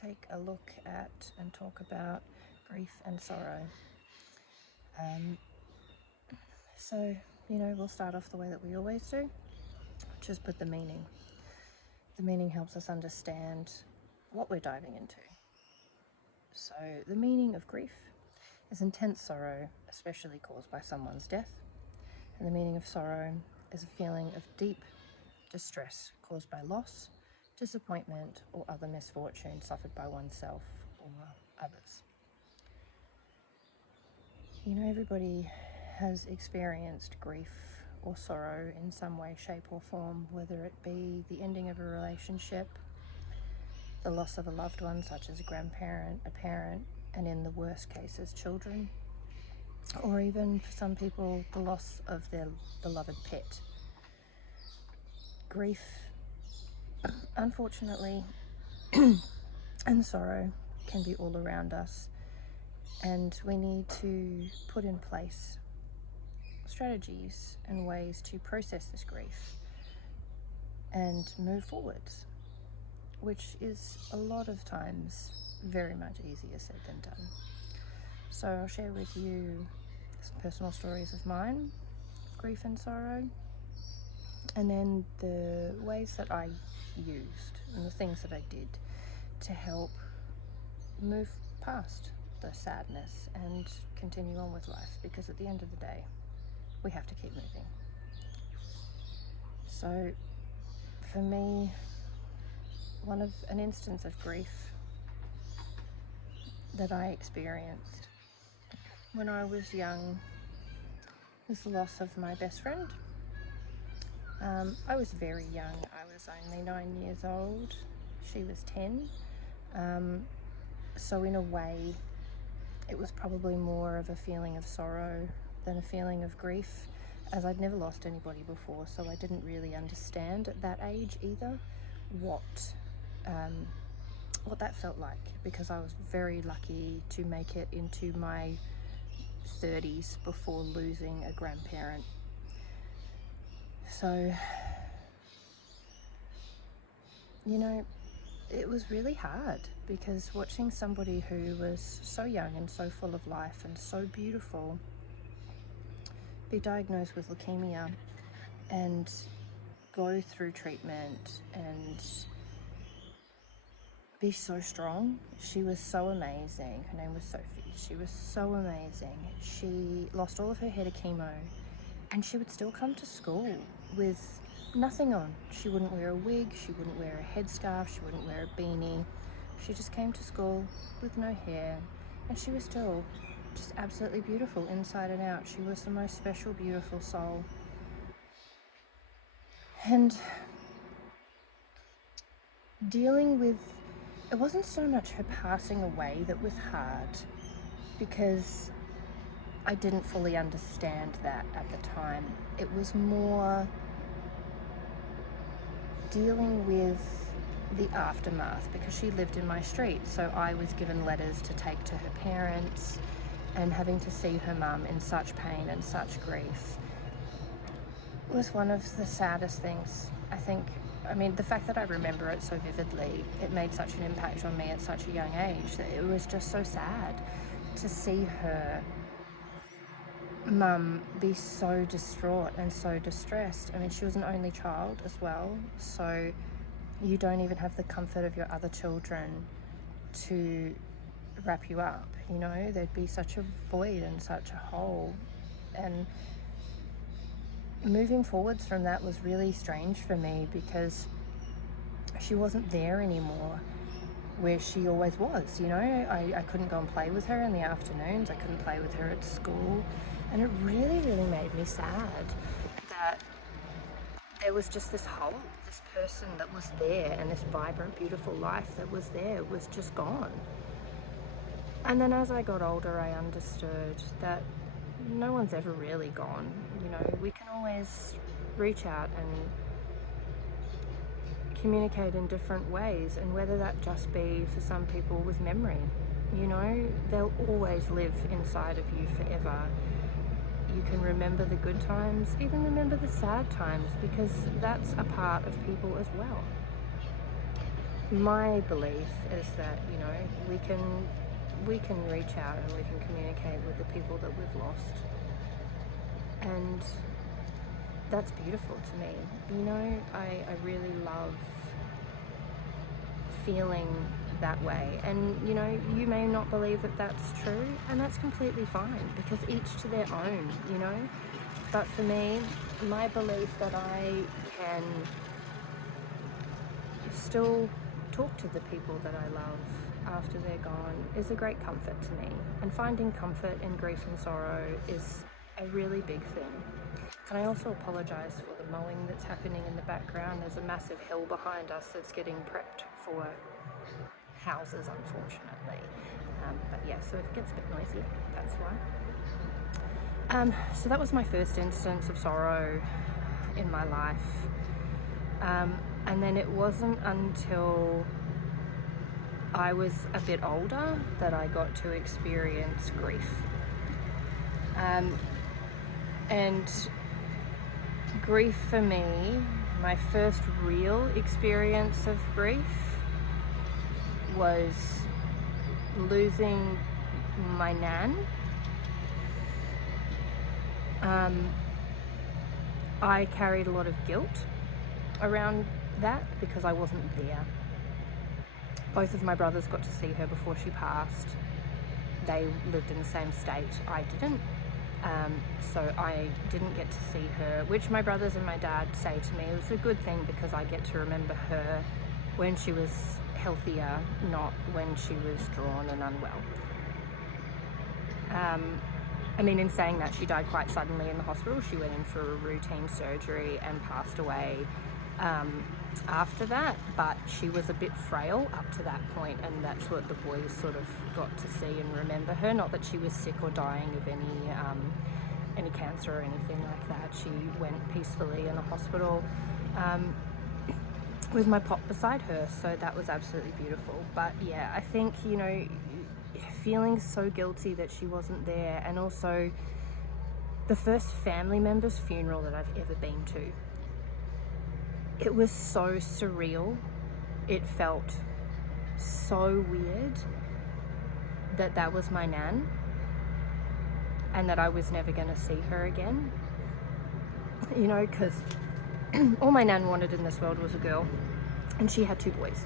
take a look at and talk about grief and sorrow. So, we'll start off the way that we always do, which is with the meaning. The meaning helps us understand what we're diving into. So, the meaning of grief is intense sorrow, especially caused by someone's death. And the meaning of sorrow is a feeling of deep distress caused by loss, disappointment, or other misfortune suffered by oneself or others. Everybody has experienced grief or sorrow in some way, shape, or form, whether it be the ending of a relationship, the loss of a loved one, such as a grandparent, a parent, and in the worst cases, children, or even for some people, the loss of their beloved pet. Grief, unfortunately, and sorrow can be all around us, and we need to put in place strategies and ways to process this grief and move forwards, which is a lot of times very much easier said than done. So I'll share with you some personal stories of mine, grief and sorrow, and then the ways that I used and the things that I did to help move past the sadness and continue on with life, because at the end of the day, we have to keep moving. So for me, an instance of grief that I experienced when I was young was the loss of my best friend. I was very young. I was only 9 years old. She was 10. So in a way, it was probably more of a feeling of sorrow than a feeling of grief, as I'd never lost anybody before, so I didn't really understand at that age either what that felt like, because I was very lucky to make it into my 30s before losing a grandparent. So, it was really hard, because watching somebody who was so young and so full of life and so beautiful be diagnosed with leukemia and go through treatment and be so strong. She was so amazing. Her name was Sophie. She was so amazing. She lost all of her hair to chemo, and she would still come to school with nothing on. She wouldn't wear a wig, she wouldn't wear a headscarf, she wouldn't wear a beanie. She just came to school with no hair, and she was still just absolutely beautiful inside and out. She was the most special, beautiful soul. And dealing with, it wasn't so much her passing away that was hard, because I didn't fully understand that at the time. It was more dealing with the aftermath, because she lived in my street, so I was given letters to take to her parents, and having to see her mum in such pain and such grief was one of the saddest things, I think. I mean, the fact that I remember it so vividly, it made such an impact on me at such a young age, that it was just so sad to see her mum be so distraught and so distressed. I mean, she was an only child as well, so you don't even have the comfort of your other children to wrap you up, there'd be such a void and such a hole. And moving forwards from that was really strange for me, because she wasn't there anymore where she always was. I couldn't go and play with her in the afternoons, I couldn't play with her at school, and it really, really made me sad that there was just this hole. This person that was there, and this vibrant, beautiful life that was there, was just gone. And then as I got older, I understood that no one's ever really gone. We can always reach out and communicate in different ways, and whether that just be for some people with memory, they'll always live inside of you forever. You can remember the good times, even remember the sad times, because that's a part of people as well. my belief is that, you know, we can reach out and we can communicate with the people that we've lost, and that's beautiful to me. You know, I really love feeling that way, and you know, you may not believe that that's true, and that's completely fine, because each to their own, you know. But for me, my belief that I can still talk to the people that I love after they're gone is a great comfort to me. And finding comfort in grief and sorrow is a really big thing. And I also apologise for the mowing that's happening in the background. There's a massive hill behind us that's getting prepped for houses, unfortunately. But yeah, so if it gets a bit noisy, that's why. So that was my first instance of sorrow in my life. And then it wasn't until I was a bit older that I got to experience grief. And grief for me, my first real experience of grief was losing my nan. I carried a lot of guilt around that because I wasn't there. Both of my brothers got to see her before she passed. They lived in the same state. I didn't. So I didn't get to see her, which my brothers and my dad say to me it was a good thing, because I get to remember her when she was healthier, not when she was drawn and unwell. I mean, in saying that, she died quite suddenly in the hospital. She went in for a routine surgery and passed away after that, but she was a bit frail up to that point, and that's what the boys sort of got to see and remember her. Not that she was sick or dying of any cancer or anything like that. She went peacefully in a hospital with my pop beside her, so that was absolutely beautiful. But yeah, I think, you know, feeling so guilty that she wasn't there, and also the first family member's funeral that I've ever been to. It was so surreal. It felt so weird that that was my nan and that I was never going to see her again. You know, because all my nan wanted in this world was a girl, and she had two boys.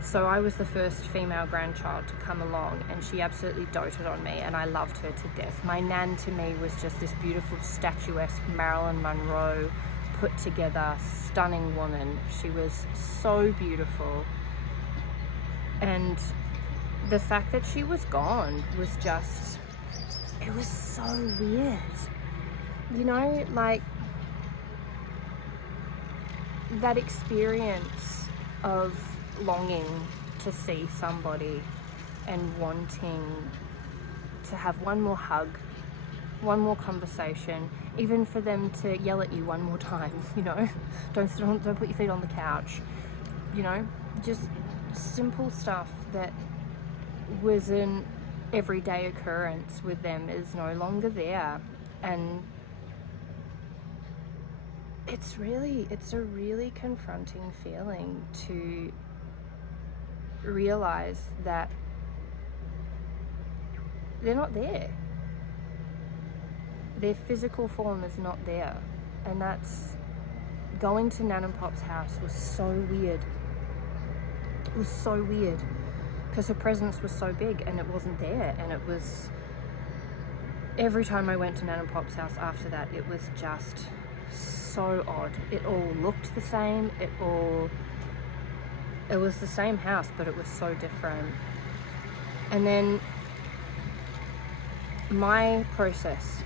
So I was the first female grandchild to come along, and she absolutely doted on me, and I loved her to death. My nan to me was just this beautiful, statuesque Marilyn Monroe, put together, stunning woman. She was so beautiful, and the fact that she was gone was just, it was so weird. You know, like that experience of longing to see somebody and wanting to have one more hug, one more conversation, even for them to yell at you one more time, you know, don't put your feet on the couch, you know, just simple stuff that was an everyday occurrence with them is no longer there. And it's a really confronting feeling to realize that they're not there. Their physical form is not there. And that's, going to Nan and Pop's house was so weird. It was so weird because her presence was so big and it wasn't there. And it was, every time I went to Nan and Pop's house after that, it was just so odd. It all looked the same. It was the same house, but it was so different. And then my process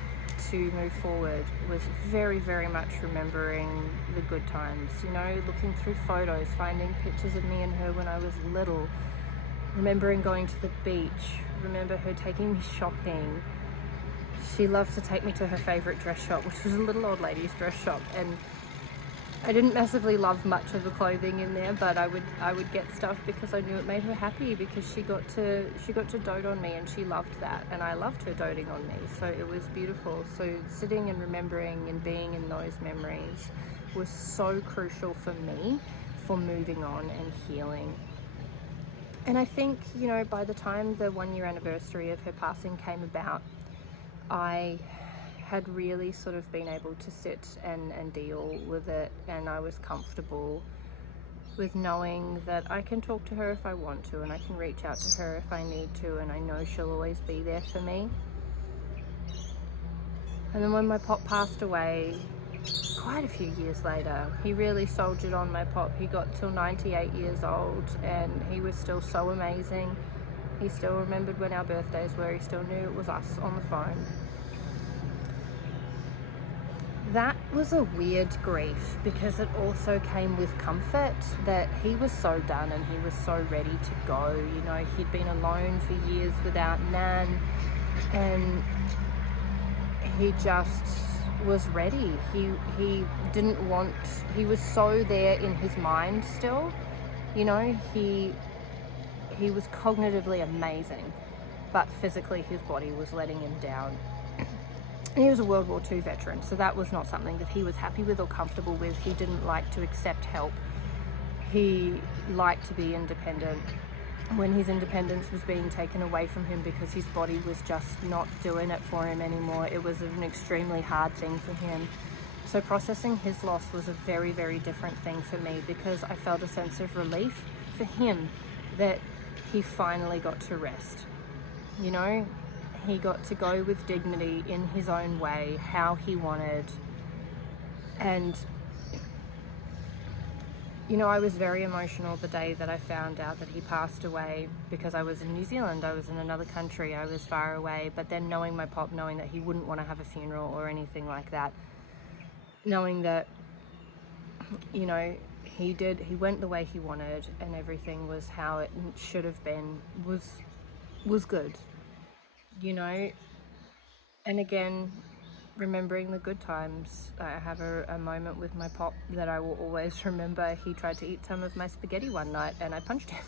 to move forward was very, very much remembering the good times, you know, looking through photos, finding pictures of me and her when I was little, remembering going to the beach, remember her taking me shopping. She loved to take me to her favourite dress shop, which was a little old lady's dress shop, and I didn't massively love much of the clothing in there, but I would get stuff because I knew it made her happy, because she got to dote on me, and she loved that, and I loved her doting on me, so it was beautiful. So sitting and remembering and being in those memories was so crucial for me for moving on and healing. And I think, you know, by the time the 1 year anniversary of her passing came about, I had really sort of been able to sit and deal with it, and I was comfortable with knowing that I can talk to her if I want to, and I can reach out to her if I need to, and I know she'll always be there for me. And then when my pop passed away, quite a few years later, he really soldiered on, my pop. He got till 98 years old, and he was still so amazing. He still remembered when our birthdays were. He still knew it was us on the phone. That was a weird grief, because it also came with comfort that he was so done and he was so ready to go. You know, he'd been alone for years without Nan, and he just was ready. He didn't want, he was so there in his mind still, you know, he was cognitively amazing, but physically his body was letting him down. And he was a World War II veteran, so that was not something that he was happy with or comfortable with. He didn't like to accept help. He liked to be independent. When his independence was being taken away from him because his body was just not doing it for him anymore, it was an extremely hard thing for him. So processing his loss was a very, very different thing for me, because I felt a sense of relief for him that he finally got to rest. You know, he got to go with dignity in his own way, how he wanted. And you know, I was very emotional the day that I found out that he passed away, because I was in New Zealand, I was in another country, I was far away. But then knowing my pop, knowing that he wouldn't want to have a funeral or anything like that, knowing that, you know, he went the way he wanted and everything was how it should have been, was good, you know. And again, remembering the good times. I have a moment with my pop that I will always remember. He tried to eat some of my spaghetti one night and I punched him.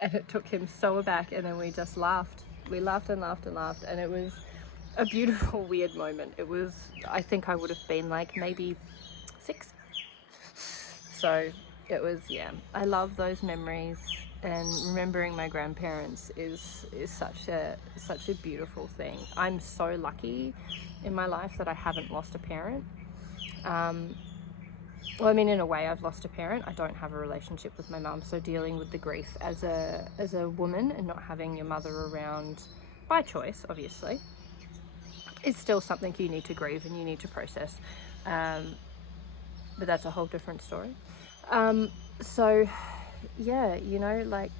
And it took him so aback, and then we just laughed. We laughed and laughed and laughed, and it was a beautiful, weird moment. It was, I think I would have been like maybe 6. So it was, yeah, I love those memories. And remembering my grandparents is such a beautiful thing. I'm so lucky in my life that I haven't lost a parent. Well, I mean, in a way, I've lost a parent. I don't have a relationship with my mum, so dealing with the grief as a woman and not having your mother around by choice, obviously, is still something you need to grieve and you need to process. But that's a whole different story. So yeah, you know, like,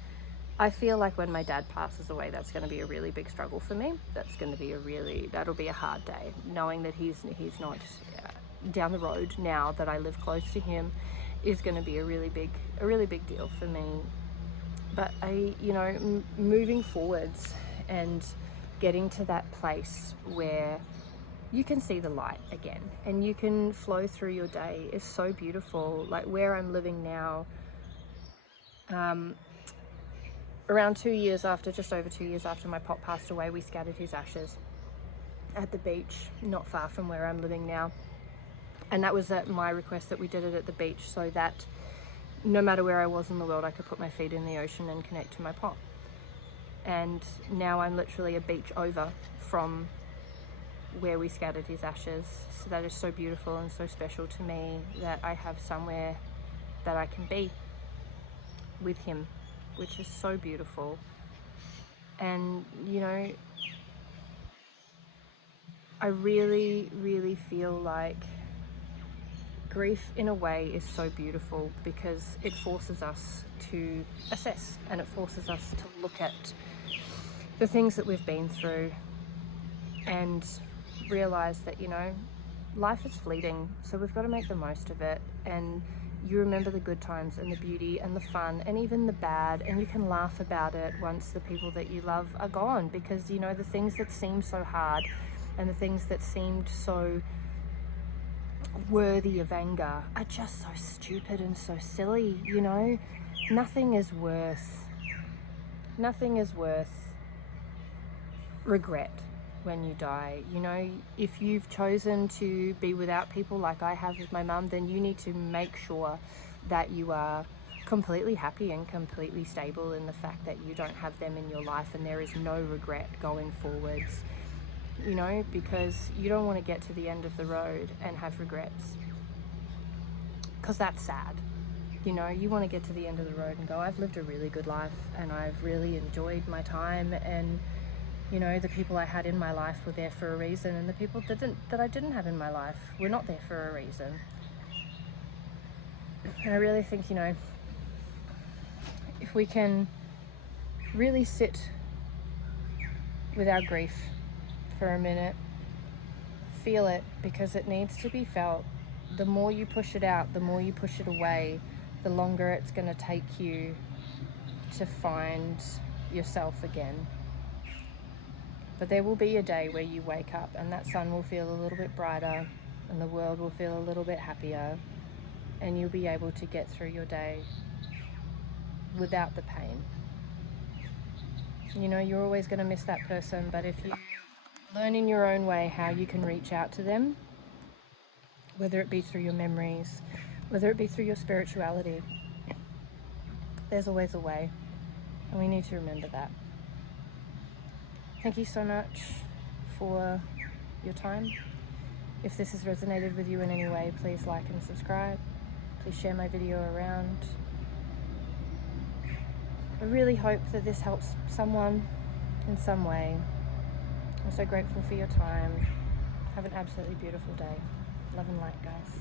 I feel like when my dad passes away, that's going to be a really big struggle for me. That'll be a hard day, knowing that he's not down the road now that I live close to him, is going to be a really big deal for me. But you know, moving forwards and getting to that place where you can see the light again and you can flow through your day is so beautiful. Like where I'm living now, around 2 years after, just over 2 years after my pop passed away, we scattered his ashes at the beach, not far from where I'm living now. And that was at my request that we did it at the beach, so that no matter where I was in the world, I could put my feet in the ocean and connect to my pop. And now I'm literally a beach over from where we scattered his ashes. So that is so beautiful and so special to me, that I have somewhere that I can be with him, which is so beautiful. And you know, I really, really feel like grief in a way is so beautiful, because it forces us to assess and it forces us to look at the things that we've been through and realize that, you know, life is fleeting, so we've got to make the most of it. And you remember the good times and the beauty and the fun and even the bad, and you can laugh about it once the people that you love are gone, because, you know, the things that seem so hard and the things that seemed so worthy of anger are just so stupid and so silly. You know, nothing is worth regret when you die. You know, if you've chosen to be without people like I have with my mum, then you need to make sure that you are completely happy and completely stable in the fact that you don't have them in your life, and there is no regret going forwards, you know, because you don't want to get to the end of the road and have regrets, because that's sad. You know, you want to get to the end of the road and go, I've lived a really good life and I've really enjoyed my time, and you know, the people I had in my life were there for a reason, and the people that I didn't have in my life were not there for a reason. And I really think, you know, if we can really sit with our grief for a minute, feel it, because it needs to be felt. The more you push it out, the more you push it away, the longer it's going to take you to find yourself again. But there will be a day where you wake up and that sun will feel a little bit brighter and the world will feel a little bit happier, and you'll be able to get through your day without the pain. You know, you're always going to miss that person, but if you learn in your own way how you can reach out to them, whether it be through your memories, whether it be through your spirituality, there's always a way, and we need to remember that. Thank you so much for your time. If this has resonated with you in any way, please like and subscribe. Please share my video around. I really hope that this helps someone in some way. I'm so grateful for your time. Have an absolutely beautiful day. Love and light, guys.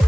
Bye.